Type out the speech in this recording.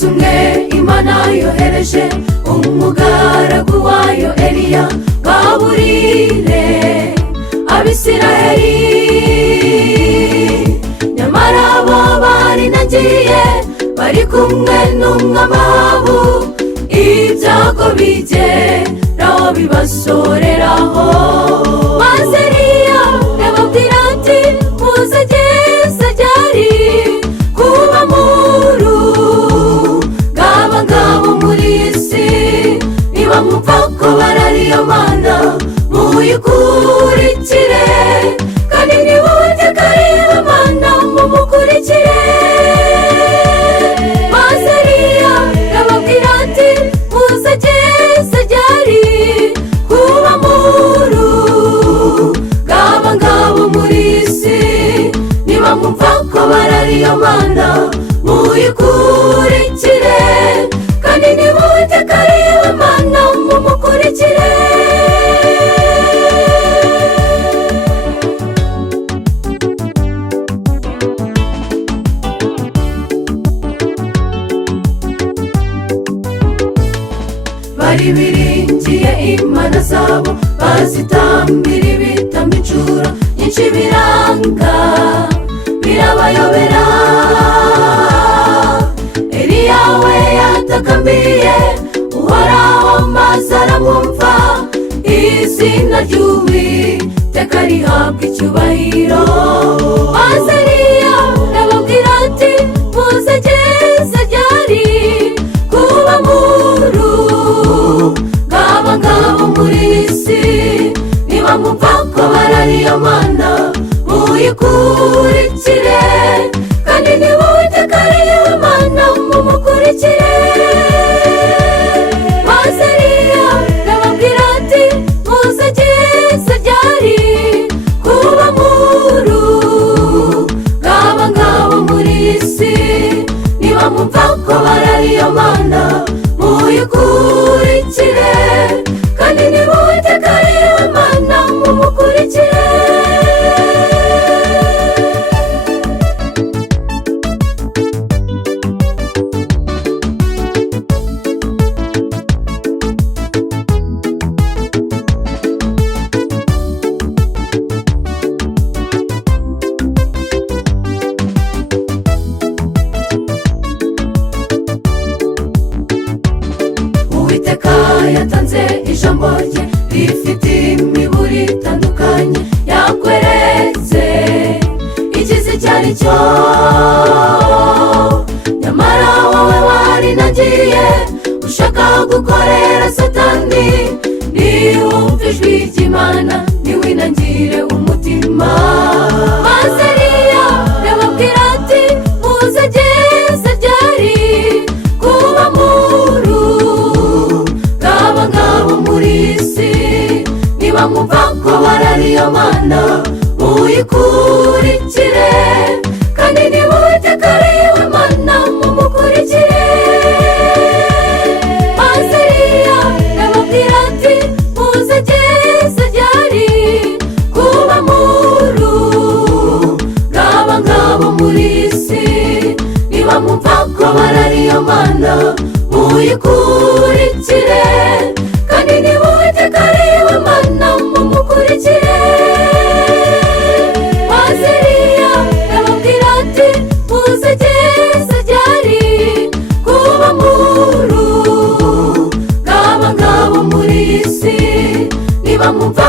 umunsi umwe Imana yohereje umugaragu wayo Eliya baburire Abisiraheli, nyamara bo barinangiye bari kumwe n'umwami wabo, ibyago bigeraho bibasoreraho. Maze Eliya yababwira ati muzageze ryari kuba muru ngabo muri iyi si? Niba mwumva ko barariyo Mana muyikurikire, kandi niba Uwiteka ariwe Mana mumukurikire. Maze Eliya yababwira ati muzageze ryari kuba muru ngabo muri iyi si? Niba mwumva ko barariyo Mana muyikurikire, kandi niba Uwiteka ariwe Mana mumukurikire. Bari biringiye imana zabo, bazitambira ibitambo incuro nyinshi, biranga birabayobera. Eliya we yatakambiye Uhoraho maze aramwumva, izina ry'Uwiteka rihabwa icyubahiro. Maze Eliya yababwira ati muzageze ryari kuba muru ngabo muri iyi si? Niba mwumva ko barariyo Mana muyikurikire, kandi niba Uwiteka ariwe Mana mumukurikire. Maze Eliya yababwira ati muzageze ryari kuba muru ngabo muri iyi si? Niba mwumva ko barariyo Mana muyikurikire, kandi niba Uwiteka ariwe Mana mumukurikire. Uwiteka yatanze ijambo rye rifite imiburo itandukanye, yakweretse ikizi icyo ari cyo. Nyamara wowe warinangiye ushaka gukorera Satani, niwumva ijwi ry'Imana ntiwinangire umutima. Maze Eliya yababwira ati muzageze ryari kuba muru ngabo muri iyi si? Niba mwumva ko barariyo Mana muyikurikire, kandi niba Uwiteka ariwe Mana mumukurikire. Maze Eliya yababwira ati muzageze ryari kuba muru ngabo muri iyi si? Niba mwumva ko barariyo Mana muyikurikire, kandi niba Uwiteka ariwe Mana mumukurikire. Maze Eliya yababwira ati muzageze ryari kuba muru ngabo muri iyi si? Niba mwumva